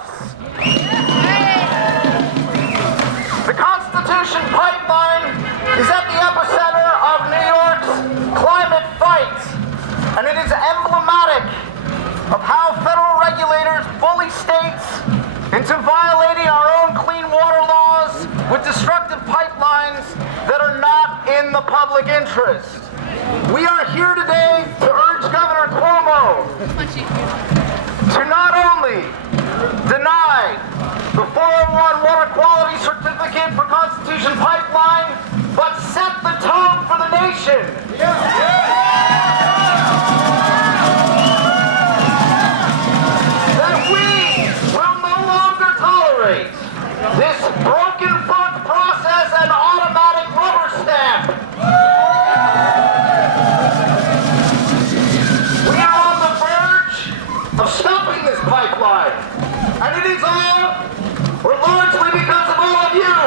us. The Constitution Pipeline is at the epicenter of New York's climate fight, and it is emblematic of how federal regulators bully states into violating our own clean water laws with destructive pipelines that are not in the public interest. We are here today to urge Governor Cuomo to not only deny the 401 water quality certificate for Constitution Pipeline, but set the tone for the nation. That we will no longer tolerate this broken FERC process and automatic rubber stamp. We are on the verge of stopping this pipeline, and it is all, or largely because of all of you.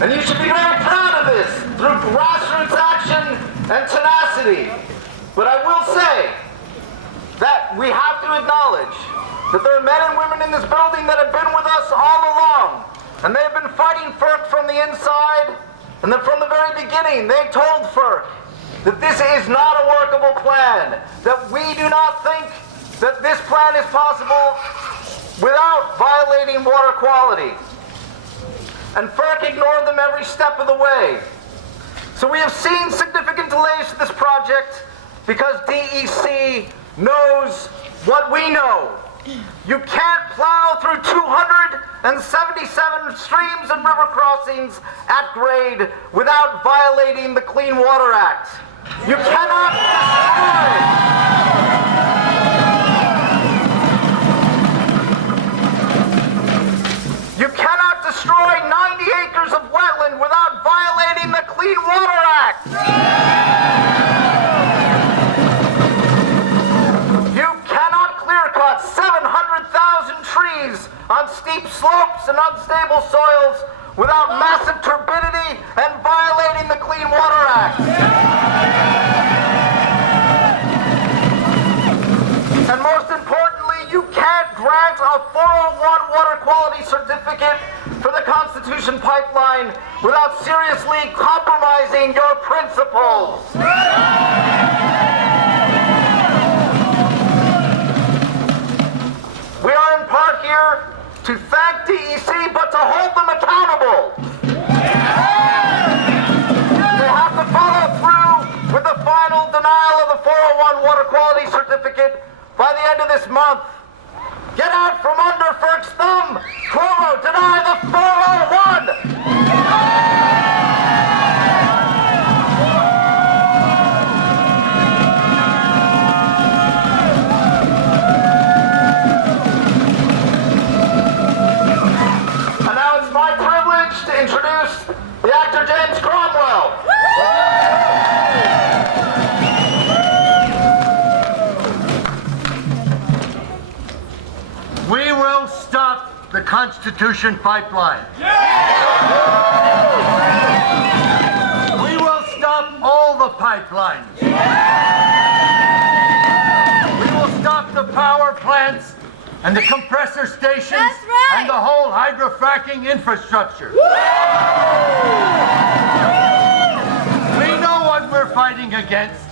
And you should be very proud of this through grassroots action and tenacity. But I will say that we have to acknowledge that there are men and women in this building that have been with us all along, and they have been fighting FERC from the inside, and then from the very beginning they told FERC that this is not a workable plan, that we do not think that this plan is possible without violating water quality. And FERC ignored them every step of the way. So we have seen significant delays to this project because DEC knows what we know. You can't plow through 277 streams and river crossings at grade without violating the Clean Water Act. You cannot destroy 90 acres of wetland without violating the Clean Water Act. You cannot clear-cut 700,000 trees on steep slopes and unstable soils without massive turbidity and violating the Clean Water Act. And most importantly, you can't grant a 401 water quality certificate for the Constitution Pipeline without seriously compromising your principles. We are in part here to thank DEC, but to hold them accountable. They have to follow through with the final denial of the 401 water quality certificate by the end of this month. Get out from under FERC's thumb. Cuomo, deny the 401. And now it's my privilege to introduce the actor James Cromwell. We will stop the Constitution Pipeline. We will stop all the pipelines. We will stop the power plants and the compressor stations and the whole hydrofracking infrastructure. We know what we're fighting against.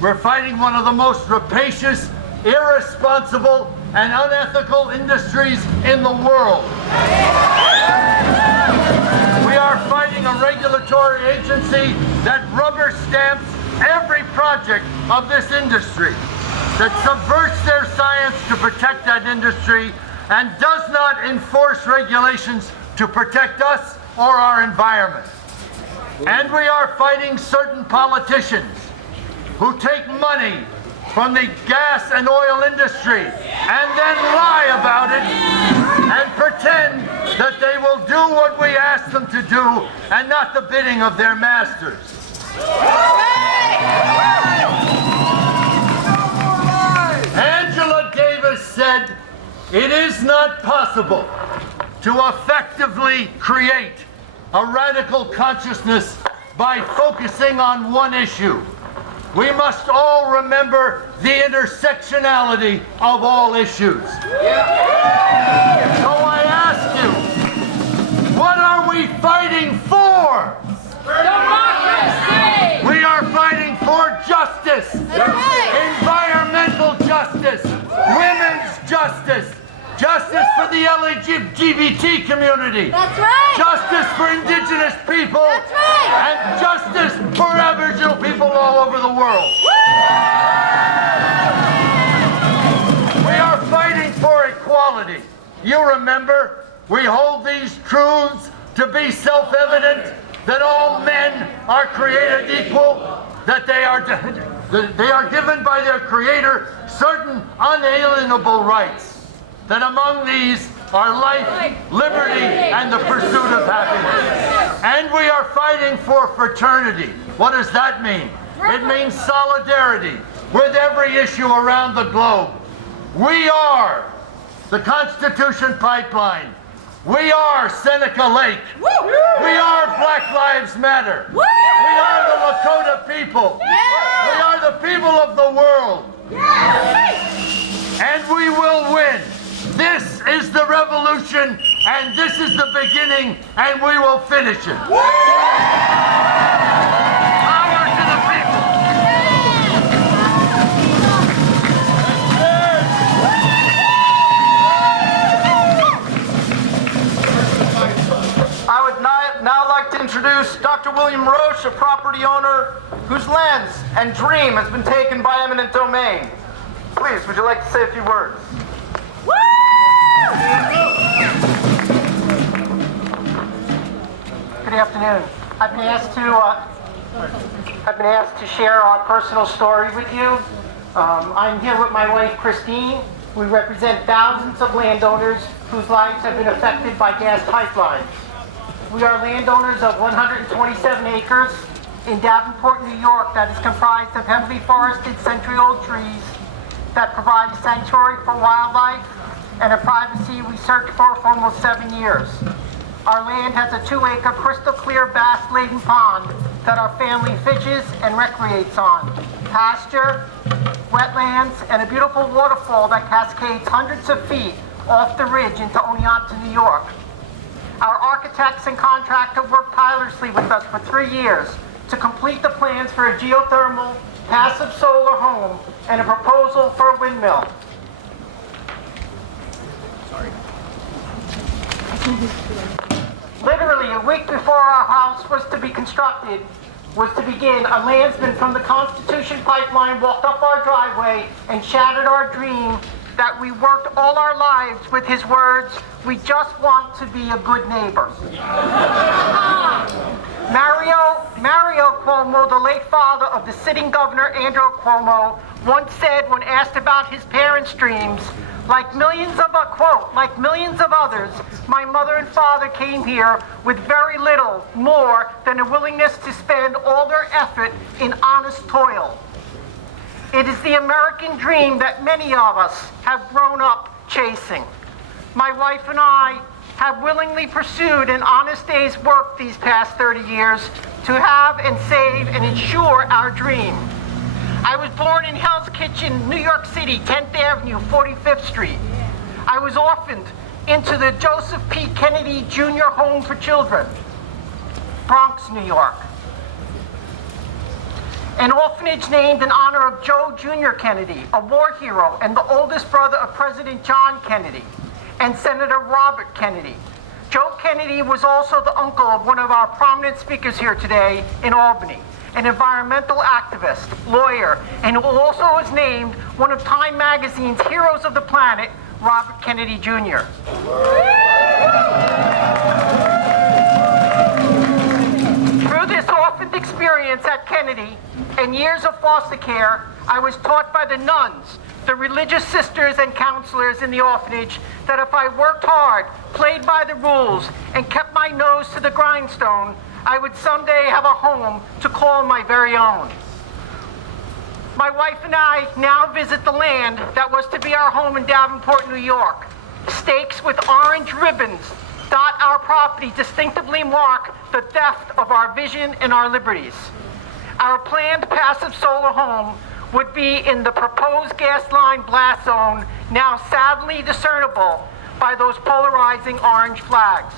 We're fighting one of the most rapacious, irresponsible, and unethical industries in the world. We are fighting a regulatory agency that rubber stamps every project of this industry, that subverts their science to protect that industry, and does not enforce regulations to protect us or our environment. And we are fighting certain politicians who take money from the gas and oil industry and then lie about it and pretend that they will do what we ask them to do and not the bidding of their masters. Angela Davis said, "It is not possible to effectively create a radical consciousness by focusing on one issue. We must all remember the intersectionality of all issues." justice. Justice for the LGBT community. That's right. Justice for indigenous people. That's right. And justice for Aboriginal people all over the world. We are fighting for equality. You remember, we hold these truths to be self-evident, that all men are created equal, that they are given by their Creator certain unalienable rights, that among these are life, liberty, and the pursuit of happiness. And we are fighting for fraternity. What does that mean? It means solidarity with every issue around the globe. We are the Constitution Pipeline. We are Seneca Lake. We are Black Lives Matter. We are the Lakota people. We are the people of the world. And we will win. This is the revolution, and this is the beginning, and we will finish it. Power to the people. I would now like to introduce Dr. William Roche, a property owner whose lands and dream has been taken by eminent domain. Please, would you like to say a few words? Good afternoon. I've been asked to share our personal story with you. I'm here with my wife, Christine. We represent thousands of landowners whose lives have been affected by gas pipelines. We are landowners of 127 acres in Davenport, New York, that is comprised of heavily forested century-old trees that provide a sanctuary for wildlife and a privacy we searched for almost 7 years. Our land has a 2-acre crystal-clear bass-laden pond that our family fishes and recreates on, pasture, wetlands, and a beautiful waterfall that cascades hundreds of feet off the ridge into Oneonta, New York. Our architects and contractor worked tirelessly with us for 3 years to complete the plans for a geothermal, passive solar home and a proposal for a windmill. Literally a week before our house was to be constructed, was to begin, a landsman from the Constitution Pipeline walked up our driveway and shattered our dream that we worked all our lives with his words, "We just want to be a good neighbor." Mario Cuomo, the late father of the sitting governor Andrew Cuomo, once said when asked about his parents' dreams, like millions of others, my mother and father came here with very little more than a willingness to spend all their effort in honest toil. It is the American dream that many of us have grown up chasing. My wife and I have willingly pursued an honest day's work these past 30 years to have and save and ensure our dream. I was born in Hell's Kitchen, New York City, 10th Avenue, 45th Street. I was orphaned into the Joseph P. Kennedy Jr. Home for Children, Bronx, New York. An orphanage named in honor of Joe Jr. Kennedy, a war hero and the oldest brother of President John Kennedy and Senator Robert Kennedy. Joe Kennedy was also the uncle of one of our prominent speakers here today in Albany, an environmental activist, lawyer, and who also was named one of Time Magazine's Heroes of the Planet, Robert Kennedy Jr. Through this orphaned experience at Kennedy and years of foster care, I was taught by the nuns, the religious sisters and counselors in the orphanage, that if I worked hard, played by the rules, and kept my nose to the grindstone, I would someday have a home to call my very own. My wife and I now visit the land that was to be our home in Davenport, New York. Stakes with orange ribbons dot our property, distinctively mark the theft of our vision and our liberties. Our planned passive solar home would be in the proposed gas line blast zone, now sadly discernible by those polarizing orange flags.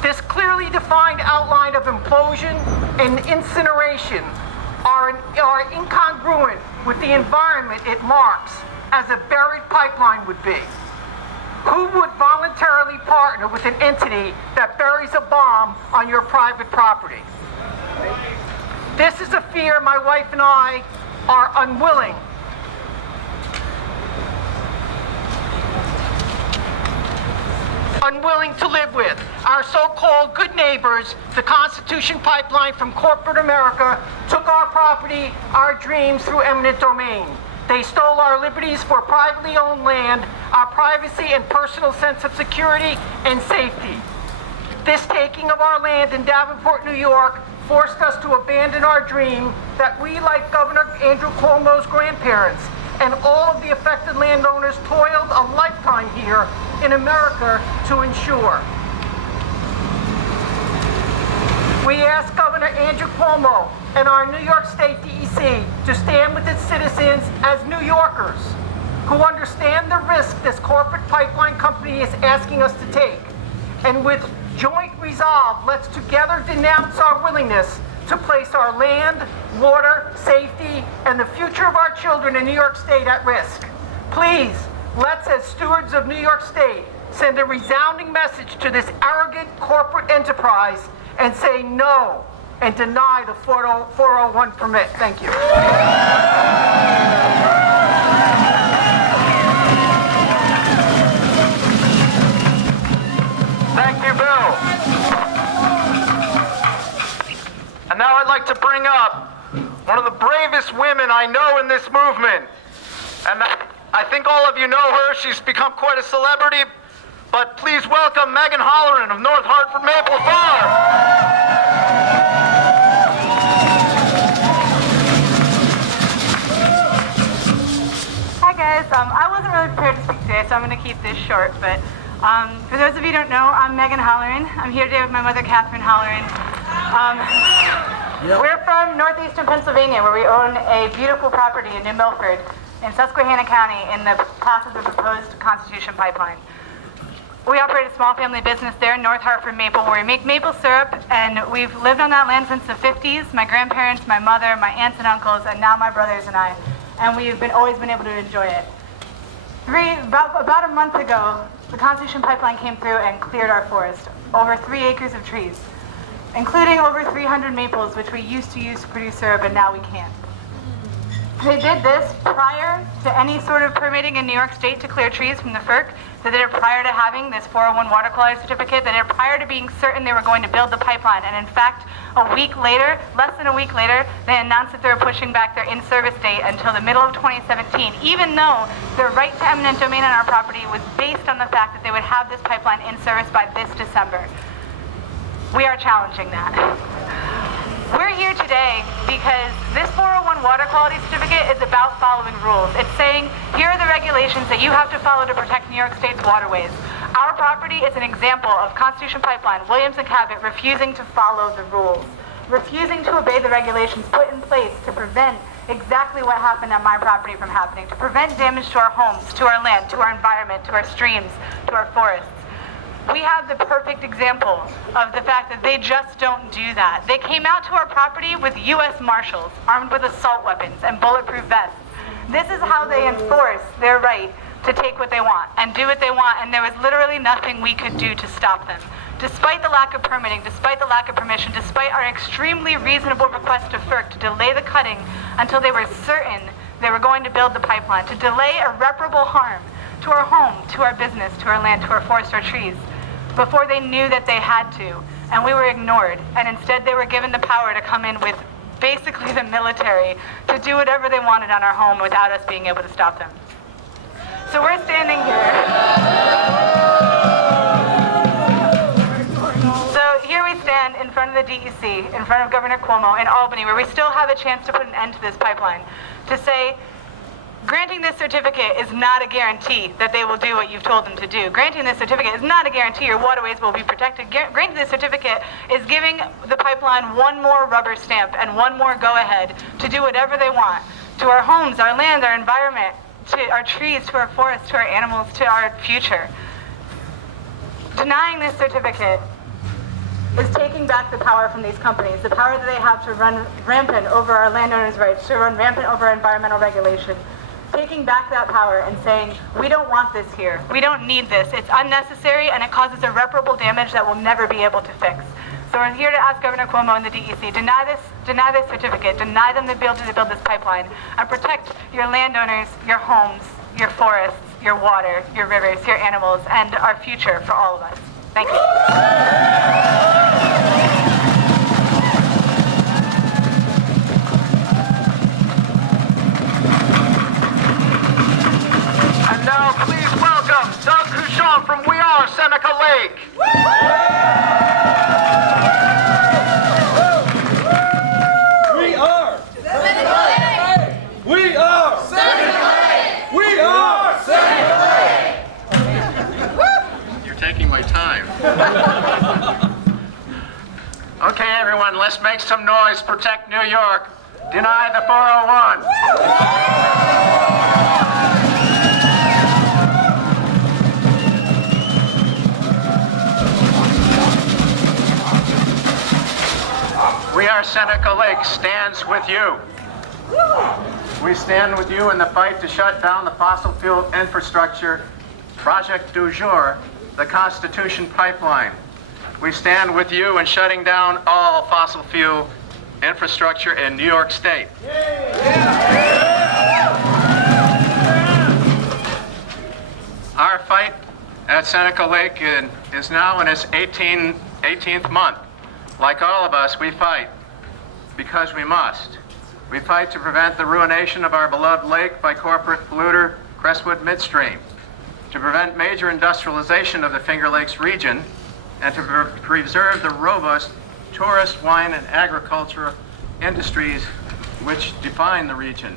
This clearly defined outline of implosion and incineration are incongruent with the environment it marks, as a buried pipeline would be. Who would voluntarily partner with an entity that buries a bomb on your private property? This is a fear my wife and I are unwilling to live with. Our so-called good neighbors, the Constitution Pipeline from corporate America, took our property, our dreams through eminent domain. They stole our liberties for privately owned land, our privacy and personal sense of security and safety. This taking of our land in Davenport, New York, forced us to abandon our dream that we, like Governor Andrew Cuomo's grandparents and all of the affected landowners, toiled a lifetime here in America to ensure. We ask Governor Andrew Cuomo and our New York State DEC to stand with its citizens as New Yorkers who understand the risk this corporate pipeline company is asking us to take. And with joint resolve, let's together denounce our willingness to place our land, water, safety, and the future of our children in New York State at risk. Please, let's, as stewards of New York State, send a resounding message to this arrogant corporate enterprise and say no and deny the 401 permit. Thank you. Thank you, Bill. And now I'd like to bring up one of the bravest women I know in this movement. And I think all of you know her. She's become quite a celebrity. But please welcome Megan Holleran of North Hartford Maple Farm. Hi guys, I wasn't really prepared to speak today, so I'm going to keep this short, but for those of you who don't know, I'm Megan Holleran. I'm here today with my mother, Catherine Holleran. We're from northeastern Pennsylvania, where we own a beautiful property in New Milford in Susquehanna County in the path of the proposed Constitution Pipeline. We operate a small family business there in North Hartford Maple, where we make maple syrup, and we've lived on that land since the 50s. My grandparents, my mother, my aunts and uncles, and now my brothers and I. And we've always been able to enjoy it. About a month ago, the Constitution Pipeline came through and cleared our forest, over 3 acres of trees, including over 300 maples, which we used to use to produce syrup, and now we can't. They did this prior to any sort of permitting in New York State to clear trees from the FERC. They did it prior to having this 401 water quality certificate. They did it prior to being certain they were going to build the pipeline. And in fact, less than a week later, they announced that they were pushing back their in-service date until the middle of 2017, even though their right to eminent domain on our property was based on the fact that they would have this pipeline in service by this December. We are challenging that. We're here today because this 401 water quality certificate is about following rules. It's saying, here are the regulations that you have to follow to protect New York State's waterways. Our property is an example of Constitution Pipeline, Williams and Cabot, refusing to follow the rules, refusing to obey the regulations put in place to prevent exactly what happened on my property from happening, to prevent damage to our homes, to our land, to our environment, to our streams, to our forests. We have the perfect example of the fact that they just don't do that. They came out to our property with U.S. Marshals, armed with assault weapons and bulletproof vests. This is how they enforce their right to take what they want and do what they want, and there was literally nothing we could do to stop them. Despite the lack of permitting, despite the lack of permission, despite our extremely reasonable request to FERC to delay the cutting until they were certain they were going to build the pipeline, to delay irreparable harm to our home, to our business, to our land, to our forest, our trees, before they knew that they had to, and we were ignored, and instead they were given the power to come in with basically the military to do whatever they wanted on our home without us being able to stop them. So we're standing here. So here we stand in front of the DEC, in front of Governor Cuomo in Albany, where we still have a chance to put an end to this pipeline, to say, granting this certificate is not a guarantee that they will do what you've told them to do. Granting this certificate is not a guarantee your waterways will be protected. Granting this certificate is giving the pipeline one more rubber stamp and one more go-ahead to do whatever they want to our homes, our land, our environment, to our trees, to our forests, to our animals, to our future. Denying this certificate is taking back the power from these companies, the power that they have to run rampant over our landowners' rights, to run rampant over environmental regulation, taking back that power and saying, we don't want this here. We don't need this. It's unnecessary and it causes irreparable damage that we'll never be able to fix. So we're here to ask Governor Cuomo and the DEC, deny this certificate, deny them the ability to build this pipeline, and protect your landowners, your homes, your forests, your water, your rivers, your animals, and our future for all of us. Thank you. And now please welcome Doug Couchon from We Are Seneca Lake. We are Seneca Lake. We are Seneca Lake. We are Seneca Lake. You're taking my time. Okay, everyone, let's make some noise. Protect New York. Deny the 401. We Are Seneca Lake stands with you. We stand with you in the fight to shut down the fossil fuel infrastructure project du jour, the Constitution Pipeline. We stand with you in shutting down all fossil fuel infrastructure in New York State. Our fight at Seneca Lake is now in its 18th month. Like all of us, we fight because we must. We fight to prevent the ruination of our beloved lake by corporate polluter Crestwood Midstream, to prevent major industrialization of the Finger Lakes region, and to preserve the robust tourist, wine, and agriculture industries which define the region.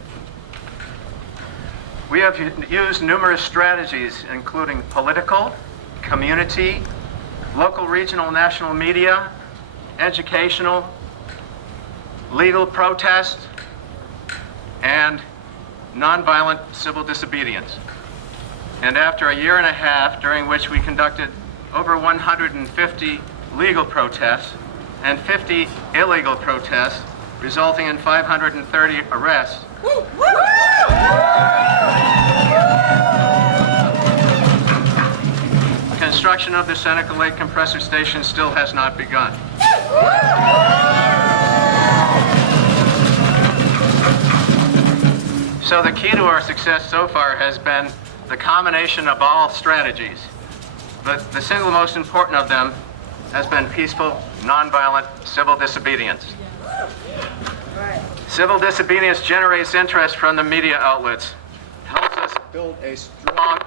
We have used numerous strategies, including political, community, local, regional, national media, educational, legal protest, and nonviolent civil disobedience. And after a year and a half, during which we conducted over 150 legal protests and 50 illegal protests, resulting in 530 arrests, construction of the Seneca Lake compressor station still has not begun. So the key to our success so far has been the combination of all strategies. But the single most important of them has been peaceful, nonviolent civil disobedience. Civil disobedience generates interest from the media outlets, helps us build a strong...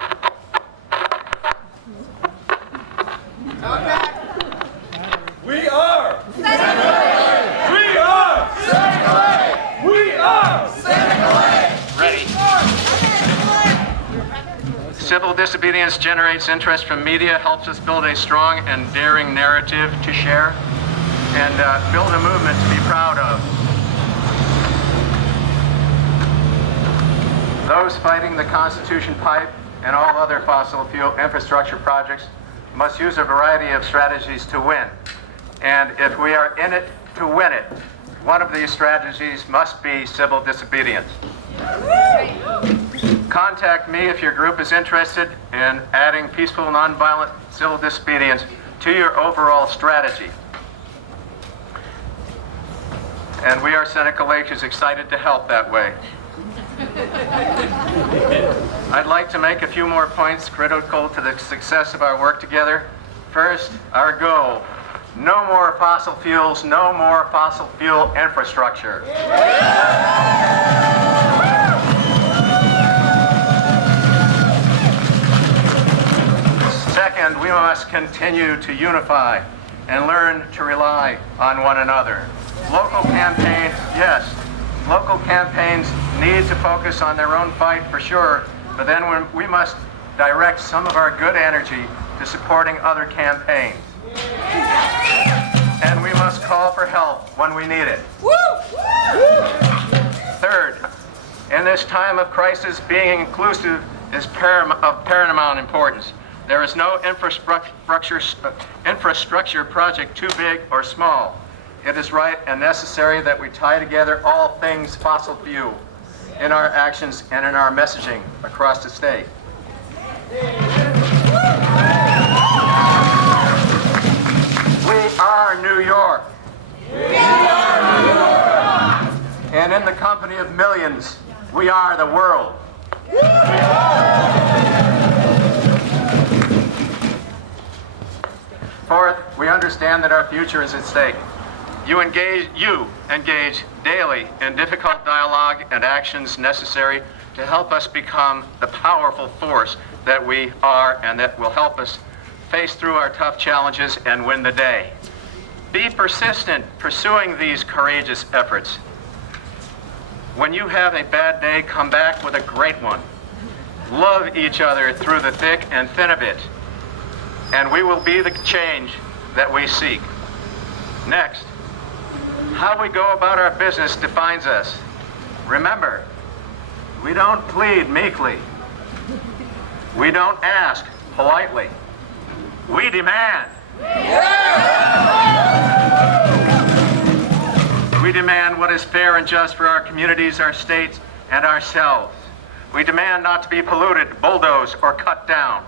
We are Seneca Lake. We are Seneca Lake. We are Seneca Lake. Ready. Civil disobedience generates interest from media, helps us build a strong and daring narrative to share, and build a movement to be proud of. Those fighting the Constitution Pipe and all other fossil fuel infrastructure projects must use a variety of strategies to win. And if we are in it to win it, one of these strategies must be civil disobedience. Contact me if your group is interested in adding peaceful, nonviolent civil disobedience to your overall strategy. And We Are Seneca Lake is excited to help that way. I'd like to make a few more points critical to the success of our work together. First, our goal: no more fossil fuels, no more fossil fuel infrastructure. Second, we must continue to unify and learn to rely on one another. Local campaigns, yes, local campaigns need to focus on their own fight for sure, but then we must direct some of our good energy to supporting other campaigns. And we must call for help when we need it. Third, in this time of crisis, being inclusive is of paramount importance. There is no infrastructure project too big or small. It is right and necessary that we tie together all things fossil fuel. in our actions and in our messaging across the state. We are New York. We are New York. And in the company of millions, we are the world. Fourth, we understand that our future is at stake. You engage daily in difficult dialogue and actions necessary to help us become the powerful force that we are and that will help us face through our tough challenges and win the day. Be persistent pursuing these courageous efforts. When you have a bad day, come back with a great one. Love each other through the thick and thin of it, and we will be the change that we seek. Next, how we go about our business defines us. Remember, we don't plead meekly. We don't ask politely. We demand. We demand what is fair and just for our communities, our states, and ourselves. We demand not to be polluted, bulldozed, or cut down.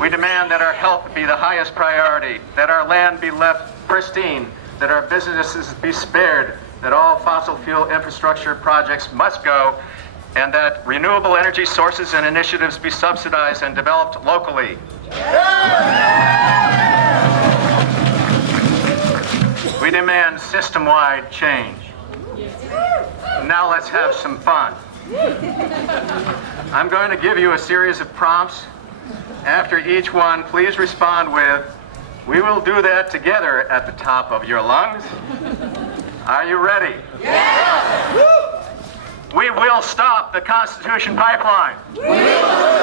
We demand that our health be the highest priority, that our land be left pristine, that our businesses be spared, that all fossil fuel infrastructure projects must go, and that renewable energy sources and initiatives be subsidized and developed locally. We demand system-wide change. Now let's have some fun. I'm going to give you a series of prompts. After each one, please respond with, "We will do that together" at the top of your lungs. Are you ready? Yes! We will stop the Constitution pipeline. We will do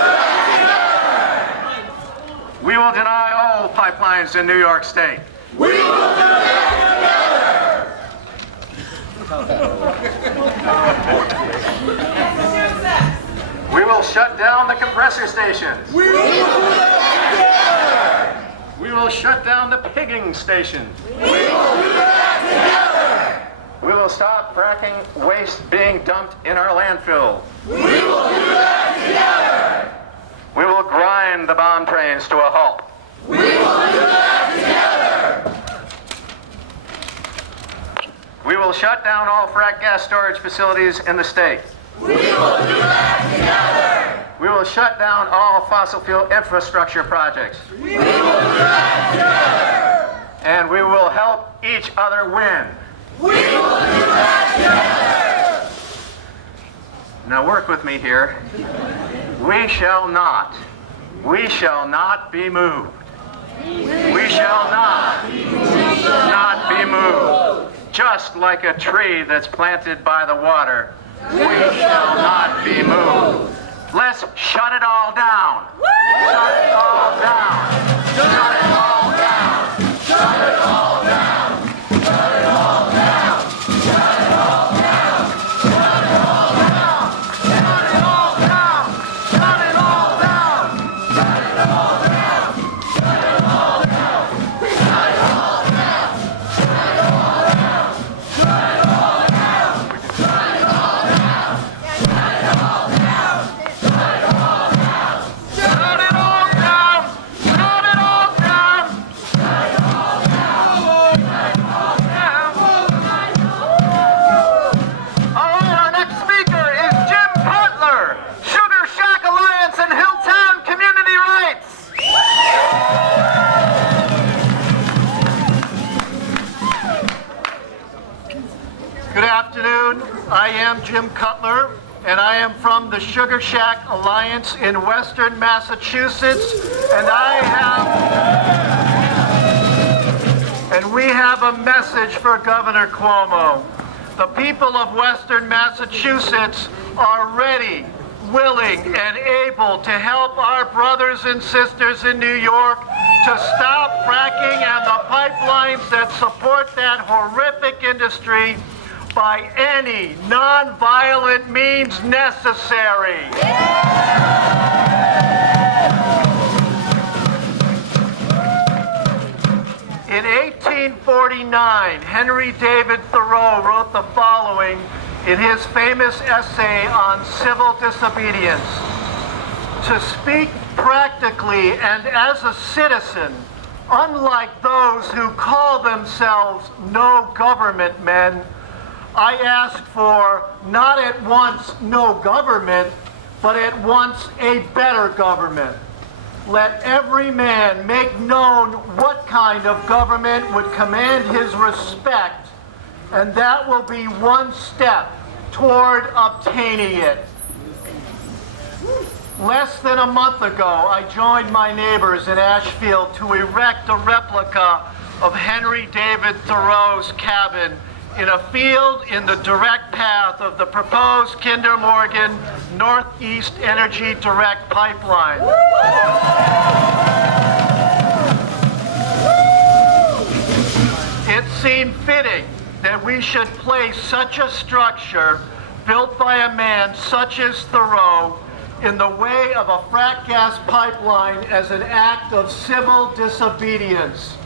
that together. We will deny all pipelines in New York State. We will do that together. We will shut down the compressor stations. We will do that together. We will shut down the pigging stations. We will do that together. We will stop fracking waste being dumped in our landfill. We will do that together. We will grind the bomb trains to a halt. We will do that together. We will shut down all frack gas storage facilities in the state. We will do that together. We will shut down all fossil fuel infrastructure projects. We will do that together. And we will help each other win. We will do that together. Now work with me here. We shall not be moved. We shall not be moved. Just like a tree that's planted by the water, we shall not be moved. Let's shut it all down. Shut it all down. Shut it all down. Shut it all down. Shut it all down. Shut it all down. Shut it all down. Shut it all down. Shut it all down. Shut it all down. Shut it all down. Shut it all down. Shut it all down. Shut it all down. Shut it all down. Shut it all down. Shut it all down. Shut it all down. Shut it all down. Shut it all down. All right, our next speaker is Jim Cutler, Sugar Shack Alliance and Hilltown Community Rights. Good afternoon. I am Jim Cutler, and I am from the Sugar Shack Alliance in Western Massachusetts, and we have a message for Governor Cuomo. The people of Western Massachusetts are ready, willing, and able to help our brothers and sisters in New York to stop fracking and the pipelines that support that horrific industry by any non-violent means necessary. In 1849, Henry David Thoreau wrote the following in his famous essay on civil disobedience. To speak practically and as a citizen, unlike those who call themselves no government men, I ask for not at once no government, but at once a better government. Let every man make known what kind of government would command his respect, and that will be one step toward obtaining it. Less than a month ago, I joined my neighbors in Ashfield to erect a replica of Henry David Thoreau's cabin in a field in the direct path of the proposed Kinder Morgan Northeast Energy Direct Pipeline. It seemed fitting that we should place such a structure built by a man such as Thoreau in the way of a frack gas pipeline as an act of civil disobedience.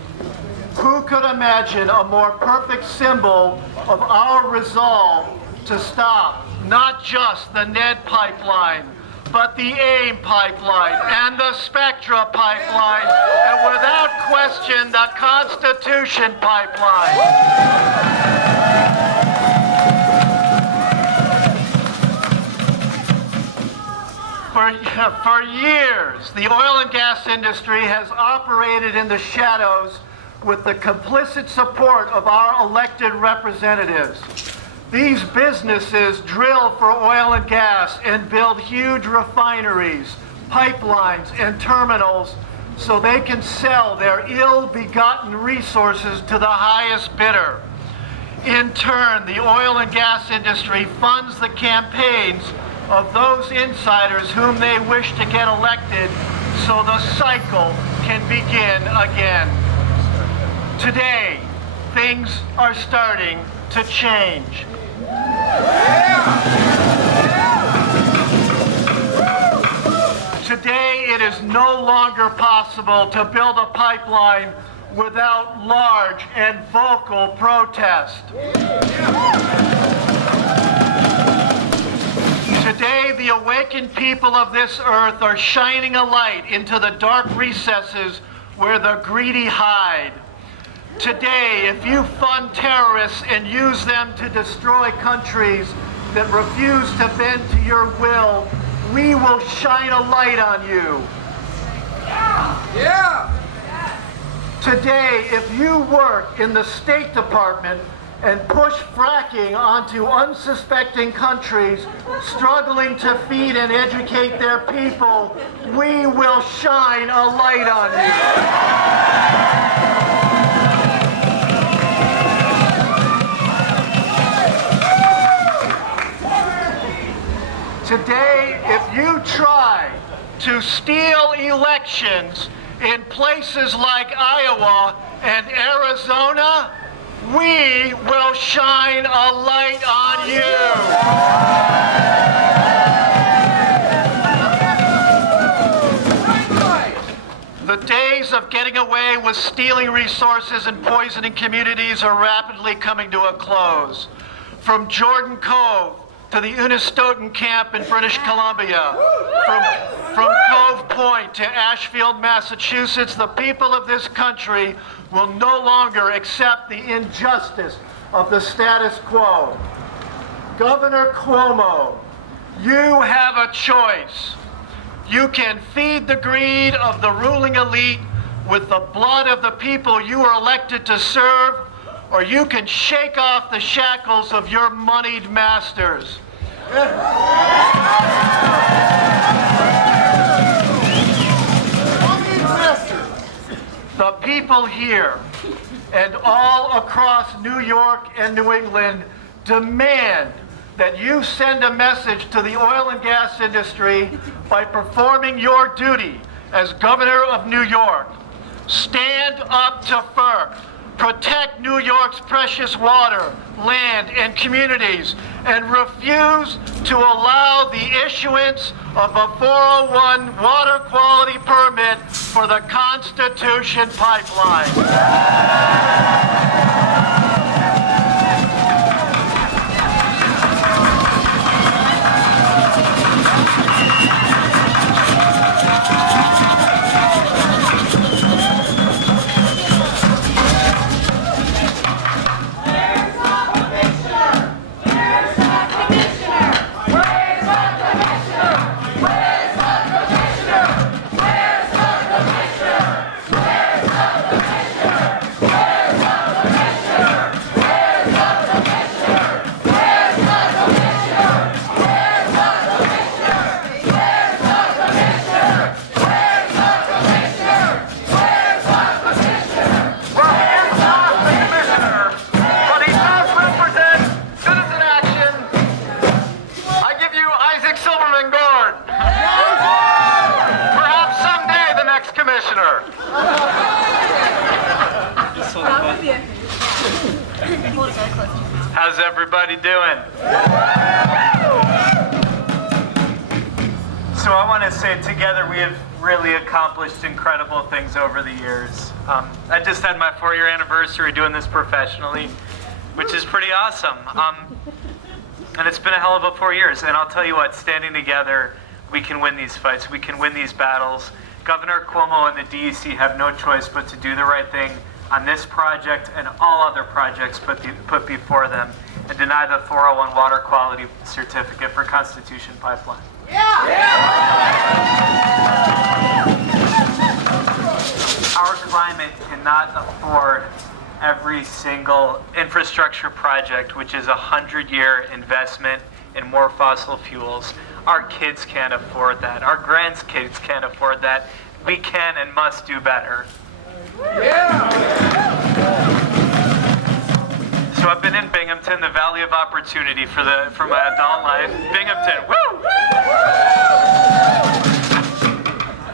Who could imagine a more perfect symbol of our resolve to stop not just the Ned pipeline, but the AIM pipeline and the Spectra pipeline, and without question, the Constitution pipeline. For years, the oil and gas industry has operated in the shadows with the complicit support of our elected representatives. These businesses drill for oil and gas and build huge refineries, pipelines, and terminals so they can sell their ill-begotten resources to the highest bidder. In turn, the oil and gas industry funds the campaigns of those insiders whom they wish to get elected so the cycle can begin again. Today, things are starting to change. Today, it is no longer possible to build a pipeline without large and vocal protest. Today, the awakened people of this earth are shining a light into the dark recesses where the greedy hide. Today, if you fund terrorists and use them to destroy countries that refuse to bend to your will, we will shine a light on you. Yeah! Today, if you work in the State Department and push fracking onto unsuspecting countries struggling to feed and educate their people, we will shine a light on you. Today, if you try to steal elections in places like Iowa and Arizona, we will shine a light on you. The days of getting away with stealing resources and poisoning communities are rapidly coming to a close. From Jordan Cove to the Unistoten camp in British Columbia, from Cove Point to Ashfield, Massachusetts, the people of this country will no longer accept the injustice of the status quo. Governor Cuomo, you have a choice. You can feed the greed of the ruling elite with the blood of the people you are elected to serve, or you can shake off the shackles of your moneyed masters. The people here and all across New York and New England demand that you send a message to the oil and gas industry by performing your duty as governor of New York. Stand up to FERC. Protect New York's precious water, land, and communities, and refuse to allow the issuance of a 401 water quality permit for the Constitution pipeline. How's everybody doing? So I want to say together we have really accomplished incredible things over the years. I just had my 4-year anniversary doing this professionally, which is pretty awesome. And it's been a hell of a 4 years. And I'll tell you what, standing together, we can win these fights. We can win these battles. Governor Cuomo and the DEC have no choice but to do the right thing on this project and all other projects put before them and deny the 401 water quality certificate for Constitution Pipeline. Our climate cannot afford every single infrastructure project, which is a 100-year investment in more fossil fuels. Our kids can't afford that. Our grandkids can't afford that. We can and must do better. So I've been in Binghamton, the Valley of Opportunity for my adult life. Binghamton, woo!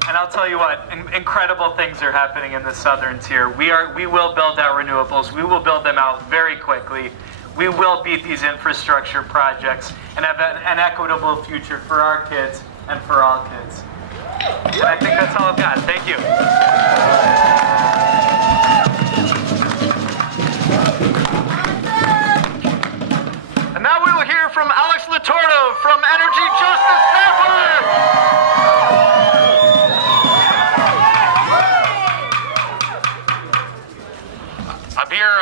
And I'll tell you what, incredible things are happening in the southern tier. We will build out renewables. We will build them out very quickly. We will beat these infrastructure projects and have an equitable future for our kids and for all kids. And I think that's all I've got. Thank you. And now we will hear from Lotorto from Energy Justice Network. I'm here.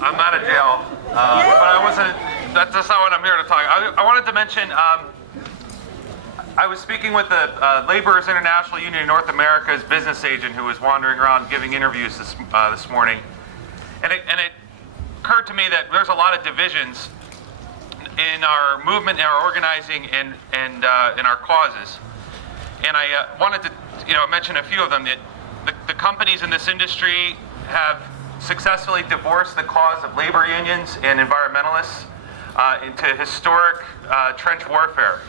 I'm out of jail, but I wasn't. That's not what I'm here to talk. I wanted to mention. I was speaking with the Laborers International Union of North America's business agent who was wandering around giving interviews this morning, and it occurred to me that there's a lot of divisions in our movement, in our organizing, and in our causes. And I wanted to mention a few of them. That the companies in this industry have successfully divorced the cause of labor unions and environmentalists into historic trench warfare.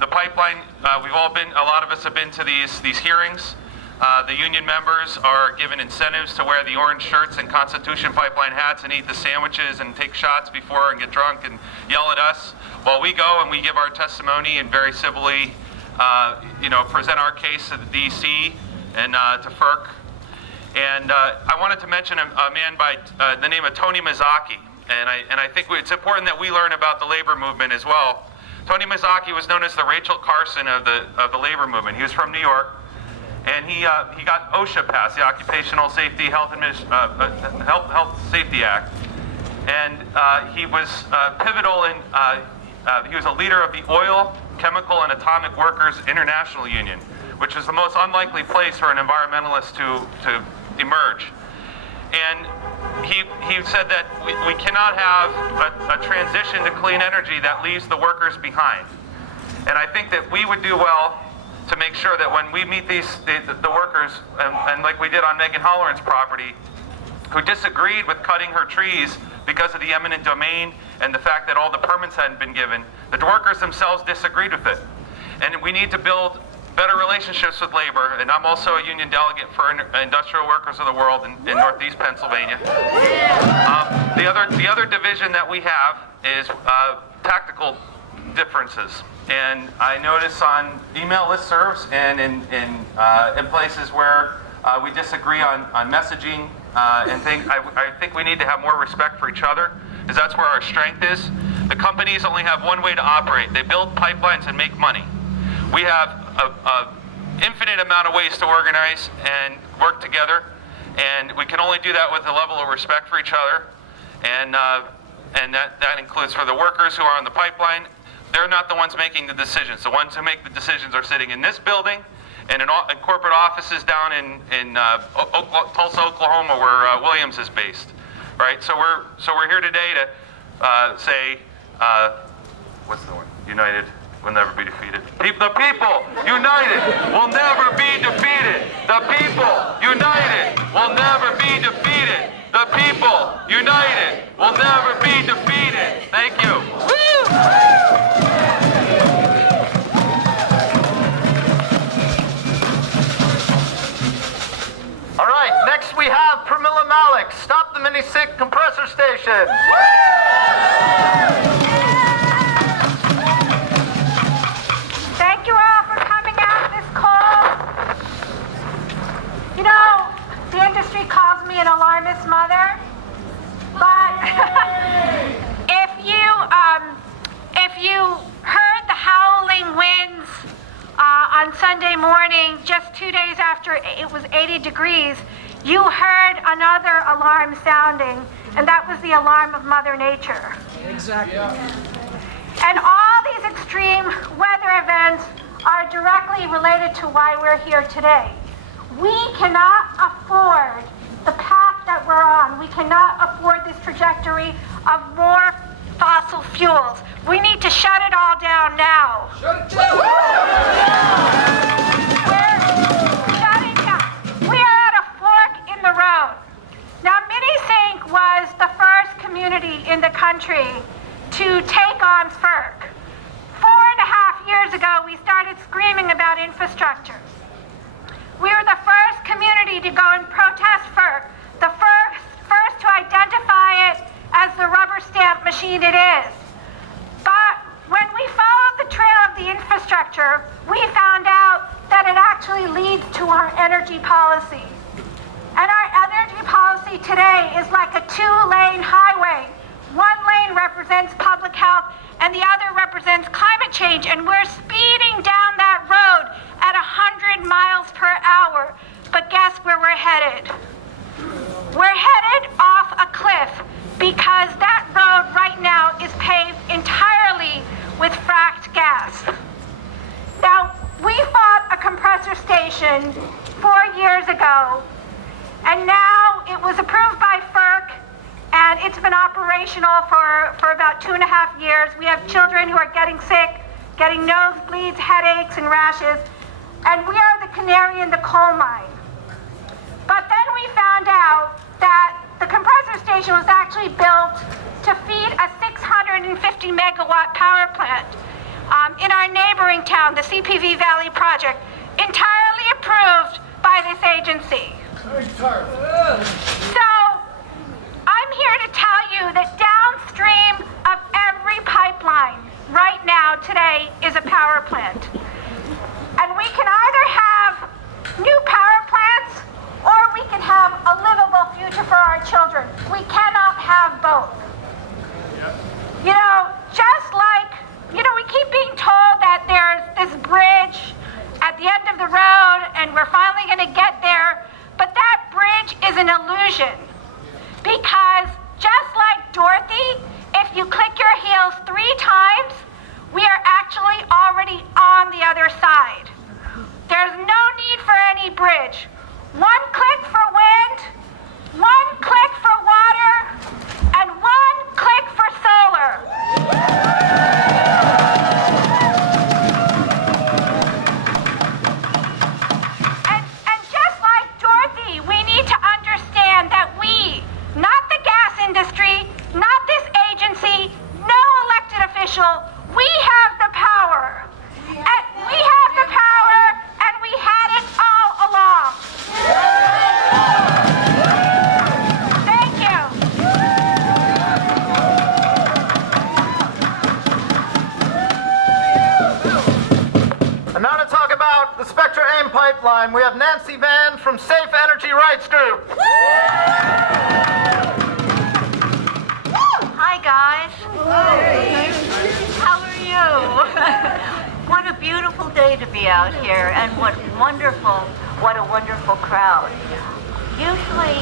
The pipeline, a lot of us have been to these hearings. The union members are given incentives to wear the orange shirts and Constitution Pipeline hats and eat the sandwiches and take shots before and get drunk and yell at us while we go and we give our testimony and very civilly, present our case to the DC and to FERC. And I wanted to mention a man by the name of Tony Mazzocchi, and I think it's important that we learn about the labor movement as well. Tony Mazzocchi was known as the Rachel Carson of the labor movement. He was from New York, and he got OSHA passed, the Occupational Safety Health Safety Act, and he was pivotal in. He was a leader of the Oil, Chemical, and Atomic Workers International Union, which is the most unlikely place for an environmentalist to emerge. And he said that we cannot have a transition to clean energy that leaves the workers behind. And I think that we would do well to make sure that when we meet the workers, and like we did on Megan Holleran's property, who disagreed with cutting her trees because of the eminent domain and the fact that all the permits hadn't been given, the workers themselves disagreed with it. And we need to build better relationships with labor, and I'm also a union delegate for Industrial Workers of the World in Northeast Pennsylvania. The other division that we have is tactical differences, and I notice on email listservs and in places where we disagree on messaging and things. I think we need to have more respect for each other, because that's where our strength is. The companies only have one way to operate. They build pipelines and make money. We have an infinite amount of ways to organize and work together, and we can only do that with a level of respect for each other, and that includes for the workers who are on the pipeline. They're not the ones making the decisions. The ones who make the decisions are sitting in this building and in corporate offices down in Tulsa, Oklahoma, where Williams is based, right? So we're here today to say, what's the word? United will never be defeated. The people united will never be defeated. The people united will never be defeated. The people united will never be defeated. Thank you. Woo! All right, Next we have Pramilla Malick. Stop the mini-sick compressor station. Thank you all for coming out this cold. You know, the industry calls me an alarmist mother, but if you heard the howling winds on Sunday morning, just 2 days after it was 80 degrees, you heard another alarm sounding, and that was the alarm of Mother Nature. Exactly. And all these extreme weather events are directly related to why we're here today. We cannot afford the path that we're on. We cannot afford this trajectory of more fossil fuels. We need to shut it all down now. Shut it down! We're shutting down. We are at a fork in the road. Now, Mini-Sink was the first community in the country to take on FERC. 4.5 years ago, we started screaming about infrastructure. We were the first community to go and protest FERC, the first to identify it as the rubber stamp machine it is. But when we followed the trail of the infrastructure, we found out that it actually leads to our energy policy. And our energy policy today is like a 2-lane highway. 1 lane represents public health and the other represents climate change, and we're speeding down that road at 100 miles per hour. But guess where we're headed? We're headed off a cliff because that road right now is paved entirely with fracked gas. Now, we fought a compressor station 4 years ago, and now it was approved by FERC, and it's been operational for about 2.5 years. We have children who are getting sick, getting nosebleeds, headaches, and rashes, and we are the canary in the coal mine. But then we found out that the compressor station was actually built to feed a 650 megawatt power plant in our neighboring town, the CPV Valley Project, entirely approved by this agency. So I'm here to tell you that downstream of every pipeline right now today is a power plant. And we can either have new power plants or we can have a livable future for our children. We cannot have both. You know, just like, we keep being told that there's this bridge at the end of the road and we're finally going to get there, but that bridge is an illusion. Because just like Dorothy, if you click your heels 3 times, we are actually already on the other side. There's no need for any bridge. 1 click for wind, 1 click for water, and 1 click for solar. And just like Dorothy, we need to understand that we, not the gas industry, not this agency, no elected official, we have the power. And we have the power, and we had it all along. Thank you. And now to talk about the Spectra AIM pipeline, we have Nancy Vann from Safe Energy Rights Group. Hi guys. How are you? What a beautiful day to be out here, and what a wonderful crowd. Usually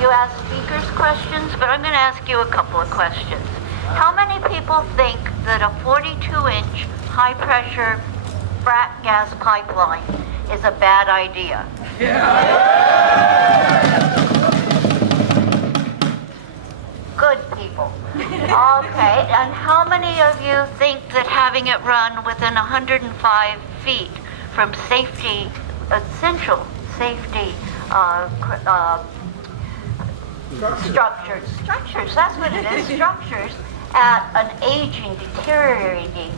you ask speakers questions, but I'm going to ask you a couple of questions. How many people think that a 42-inch high-pressure frack gas pipeline is a bad idea? Good people. Okay, and how many of you think that having it run within 105 feet from essential safety structures, that's what it is, structures at an aging, deteriorating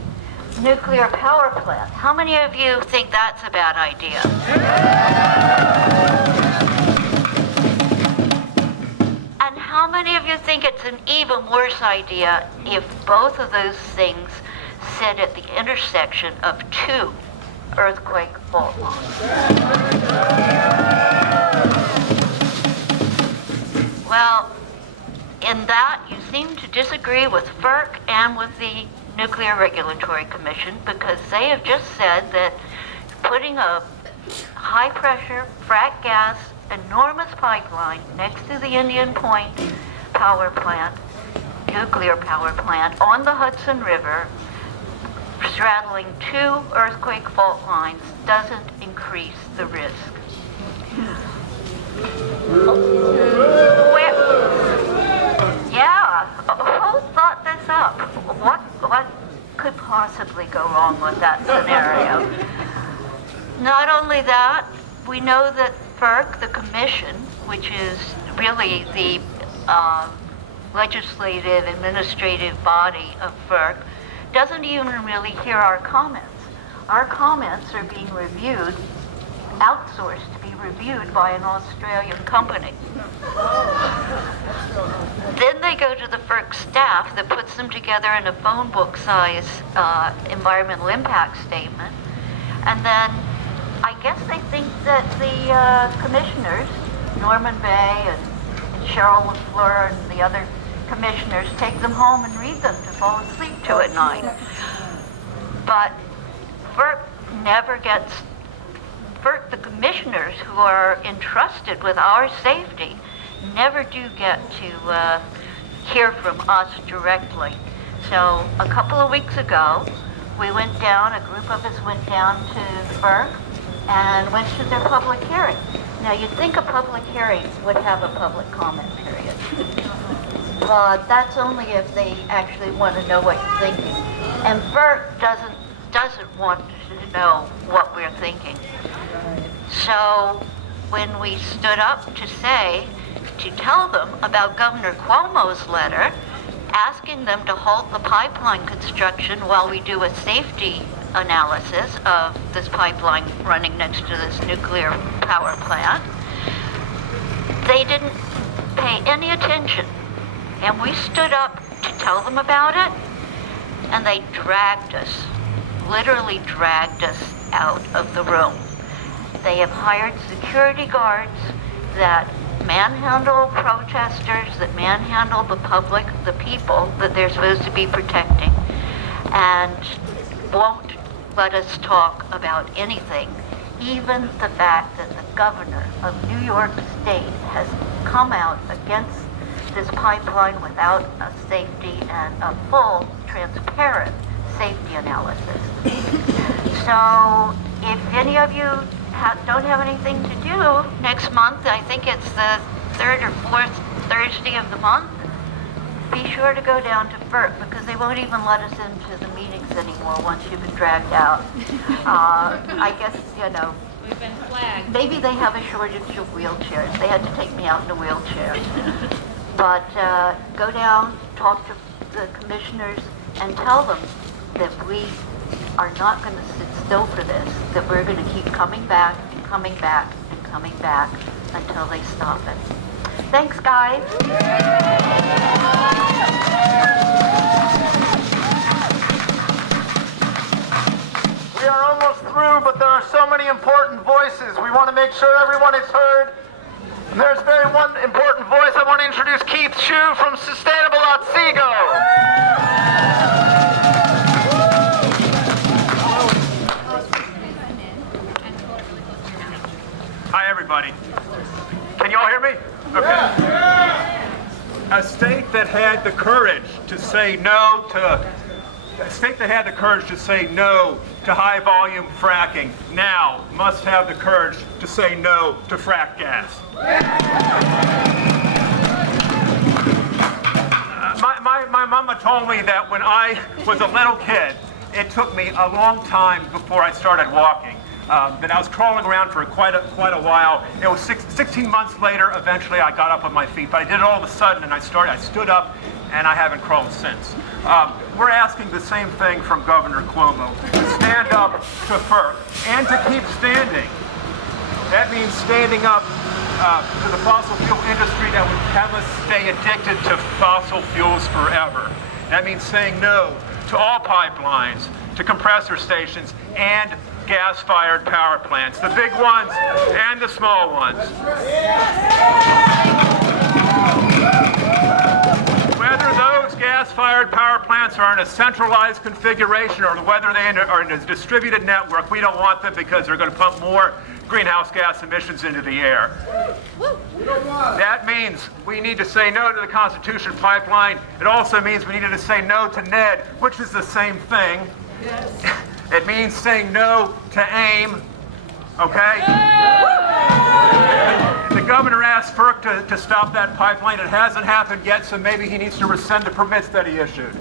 nuclear power plant, how many of you think that's a bad idea? worse idea if both of those things sit at the intersection of two earthquake fault lines. Well, in that, you seem to disagree with FERC and with the Nuclear Regulatory Commission, because they have just said that putting a high-pressure frac gas enormous pipeline next to the Indian Point power plant, nuclear power plant, on the Hudson River, straddling two earthquake fault lines, doesn't increase the risk. Yeah, who thought this up? What could possibly go wrong with that scenario? Not only that, we know that FERC, the commission, which is really the legislative, administrative body of FERC, doesn't even really hear our comments. Our comments are being reviewed, outsourced to be reviewed by an Australian company. Then they go to the FERC staff that puts them together in a phone book size environmental impact statement. And then I guess they think that the commissioners, Norman Bay and Cheryl LaFleur and the other commissioners, take them home and read them to fall asleep to at night. But FERC never gets, FERC, the commissioners who are entrusted with our safety, never do get to hear from us directly. So a couple of weeks ago, we went down, a group of us went down to FERC and went to their public hearing. Now you'd think a public hearing would have a public comment period. But that's only if they actually want to know what you're thinking. And FERC doesn't want to know what we're thinking. So when we stood up to tell them about Governor Cuomo's letter, asking them to halt the pipeline construction while we do a safety analysis of this pipeline running next to this nuclear power plant, they didn't pay any attention. And we stood up to tell them about it, and they dragged us, literally dragged us out of the room. They have hired security guards that manhandle protesters, that manhandle the public, the people that they're supposed to be protecting, and won't let us talk about anything. Even the fact that the governor of New York State has come out against this pipeline without a safety and a full, transparent safety analysis. So if any of you don't have anything to do next month, I think it's the 3rd or 4th Thursday of the month, be sure to go down to FERC, because they won't even let us into the meetings anymore once you've been dragged out. I guess, we've been flagged. Maybe they have a shortage of wheelchairs. They had to take me out in a wheelchair. But go down, talk to the commissioners, and tell them that we are not going to sit still for this, that we're going to keep coming back and coming back and coming back until they stop it. Thanks, guys. We are almost through, but there are so many important voices. We want to make sure everyone is heard. And there's one important voice. I want to introduce Keith Schue from Sustainable Otsego. Hi, everybody. Can you all hear me? Okay. Yeah. A state that had the courage to say no to high-volume fracking now must have the courage to say no to frack gas. My mama told me that when I was a little kid, it took me a long time before I started walking. That I was crawling around for quite a while. It was 16 months later, eventually I got up on my feet, but I did it all of a sudden, and I stood up, and I haven't crawled since. We're asking the same thing from Governor Cuomo, to stand up to FERC, and to keep standing. That means standing up to the fossil fuel industry that would have us stay addicted to fossil fuels forever. That means saying no to all pipelines, to compressor stations, and gas-fired power plants, the big ones and the small ones. Whether those gas-fired power plants are in a centralized configuration or whether they are in a distributed network, we don't want them because they're going to pump more greenhouse gas emissions into the air. That means we need to say no to the Constitution pipeline. It also means we needed to say no to NED, which is the same thing. Yes. It means saying no to AIM, okay? The governor asked FERC to stop that pipeline. It hasn't happened yet, so maybe he needs to rescind the permits that he issued.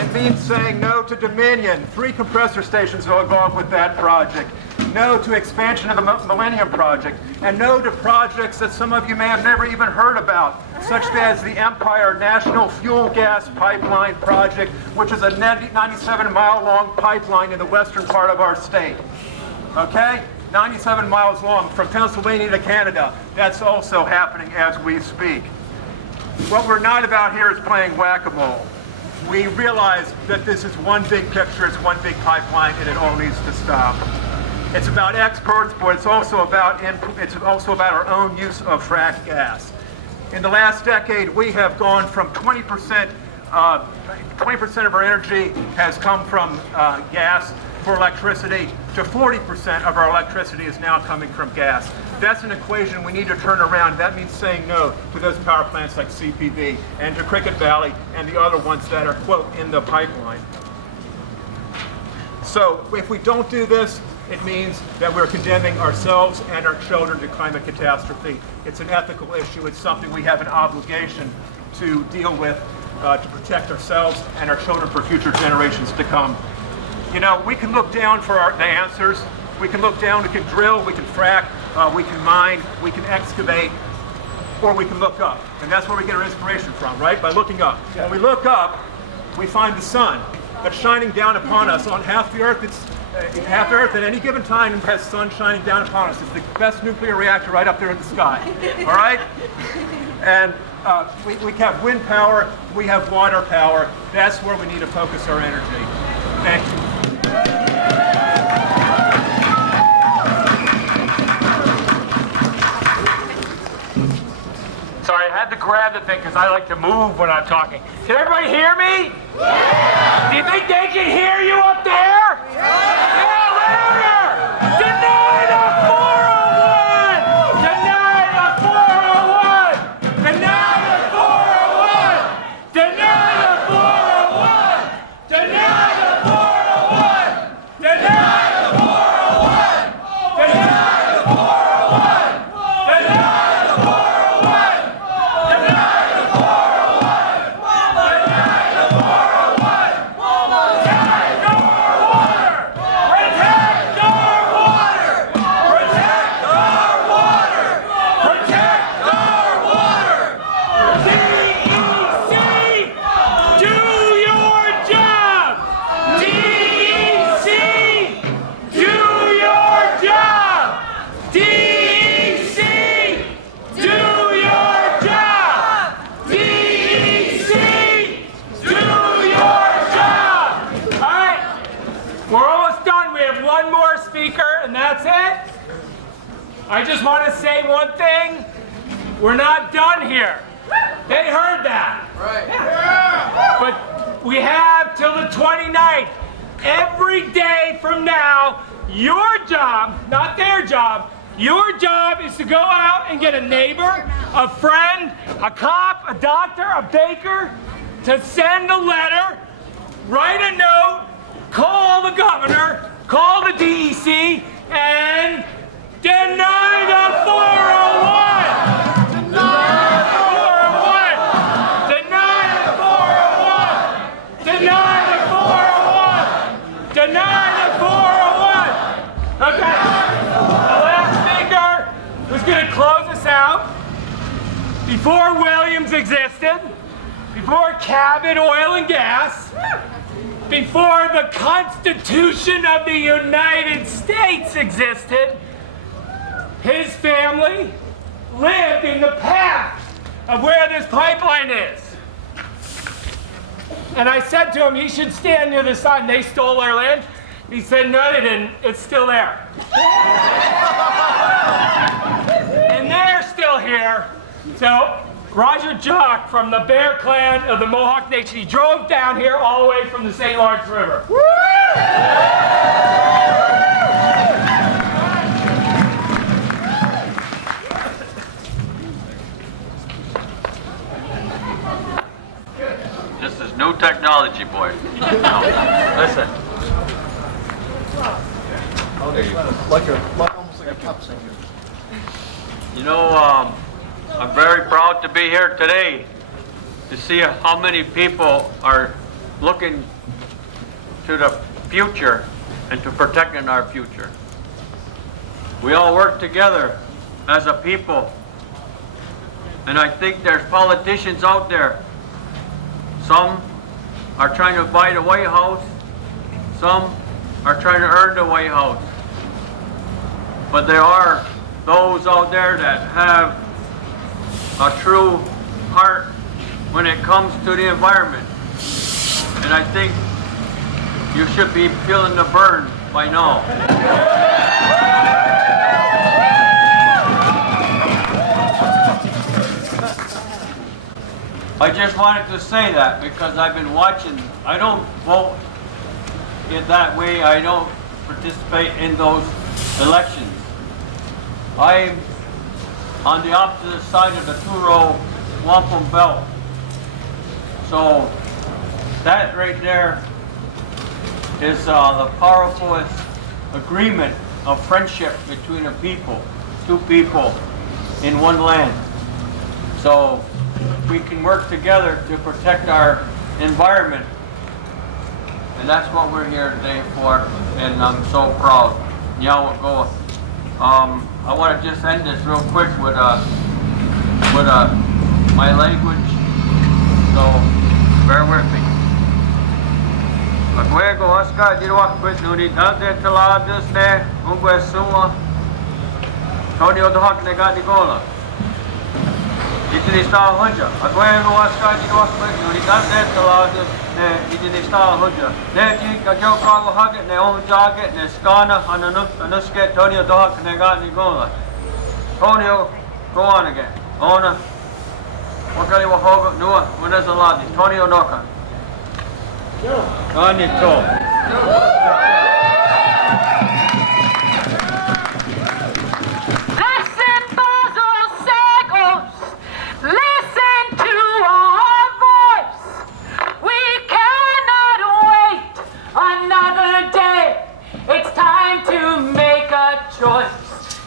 It means saying no to Dominion. 3 compressor stations are involved with that project. No to expansion of the Millennium Project. And no to projects that some of you may have never even heard about, such as the Empire National Fuel Gas Pipeline Project, which is a 97-mile-long pipeline in the western part of our state. Okay? 97 miles long from Pennsylvania to Canada. That's also happening as we speak. What we're not about here is playing whack-a-mole. We realize that this is one big picture, it's one big pipeline, and it all needs to stop. It's about experts, but it's also about our own use of frack gas. In the last decade, we have gone from 20% of our energy has come from gas for electricity to 40% of our electricity is now coming from gas. That's an equation we need to turn around. That means saying no to those power plants like CPV and to Cricket Valley and the other ones that are, quote, in the pipeline. So if we don't do this, it means that we're condemning ourselves and our children to climate catastrophe. It's an ethical issue. It's something we have an obligation to deal with to protect ourselves and our children for future generations to come. You know, we can look down for the answers. We can look down, we can drill, we can frack, we can mine, we can excavate, or we can look up. And that's where we get our inspiration from, right? By looking up. When we look up, we find the sun that's shining down upon us on half the Earth. Half Earth at any given time has sun shining down upon us. It's the best nuclear reactor right up there in the sky. All right? And we have wind power, we have water power. That's where we need to focus our energy. Thank you. Sorry, I had to grab the thing because I like to move when I'm talking. Can everybody hear me? Yeah. Do you think they can hear you up there? Yeah, louder! Deny the 401! Deny the 401! Deny the 401! Deny the 401! Deny the 401! Deny the 401! Deny the 401! Deny the 401! I just want to say one thing. We're not done here. They heard that. Right. Yeah. But we have till the 29th. Every day from now, your job, not their job, your job is to go out and get a neighbor, a friend, a cop, a doctor, a baker, to send a letter, write a note, call the governor, call the DEC, and deny the 401! Deny the 401! Deny the 401! Deny the 401! Deny the 401! Okay. The last speaker was going to close us out. Before Williams existed, before Cabot Oil and Gas, before the Constitution of the United States existed, his family lived in the path of where this pipeline is. And I said to him, he should stand near the sign. They stole our land. He said, no, they didn't. It's still there. And they're still here. So Roger Jock from the Bear Clan of the Mohawk Nation, he drove down here all the way from the St. Lawrence River. This is new technology, boy. Listen. Almost like a cup singer. You know, I'm very proud to be here today to see how many people are looking to the future and to protecting our future. We all work together as a people, and I think there's politicians out there. Some are trying to buy the White House, some are trying to earn the White House. But there are those out there that have a true heart when it comes to the environment. And I think you should be feeling the burn by now. I just wanted to say that because I've been watching. I don't vote it that way. I don't participate in those elections. I'm on the opposite side of the two-row wampum belt. So that right there is the powerful agreement of friendship between a people, two people in one land. So we can work together to protect our environment. And that's what we're here today for, and I'm so proud. Nyawagoa. I want to just end this real quick with my language, so bear with me. Aguego Oscar Dirwak with Nuni Dante Taladus ne Unguesuma Tonio Dohak Negatigola. Itinista Hunja. Aguego Oscar Dirwak with Nuni Dante Taladus ne Itinista Hunja. Ne Kajo Prago Hugget ne Om Jaget ne Skana Anuske Tonio Dohak Negatigola. Tonio, go on again. Ona Wakali Wahoga Nua Munezaladi. Tonio Noka. Kanito. Listen, Otsegos, listen to our voice. We cannot wait another day. It's time to make a choice.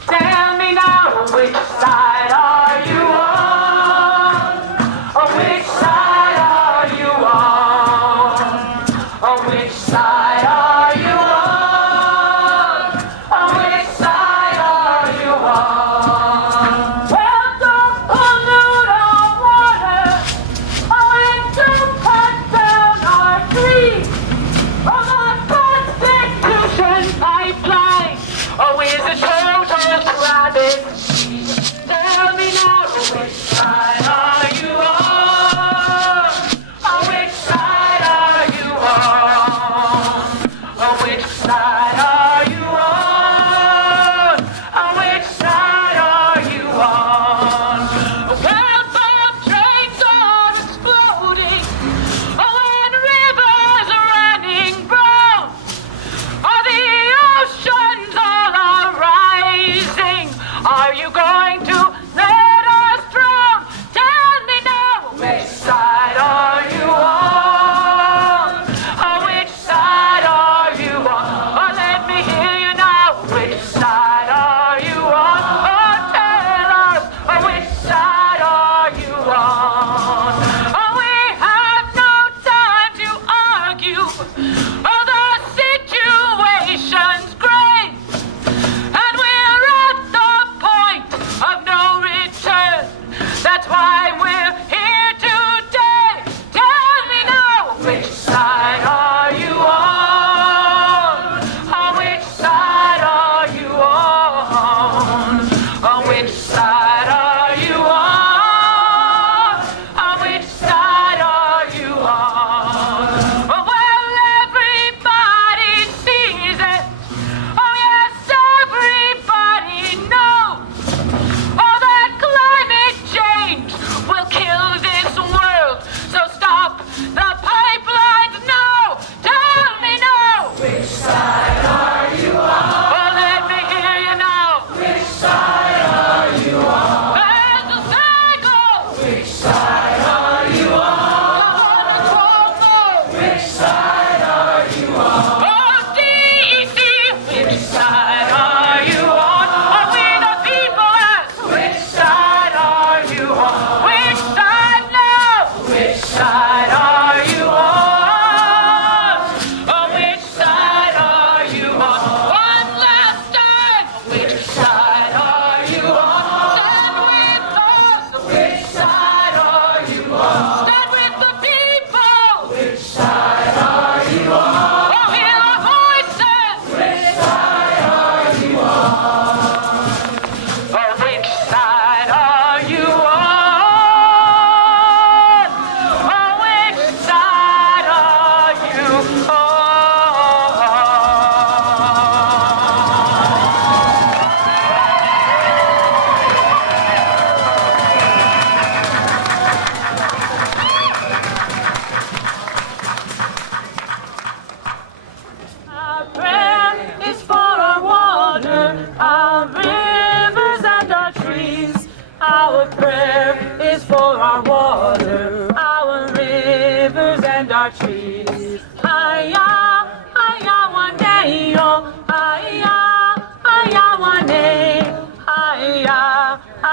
Tell me now, which side are you on? Or which side are you on? Or which side are you on? Or which side are you on? Well, don't pollute our water, or don't cut down our trees, from our Constitution pipeline, or is it total rabbit? Tell me now,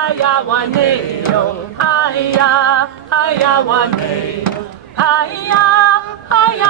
Hiya waneo, hiya, hiya waneo, hiya, hiya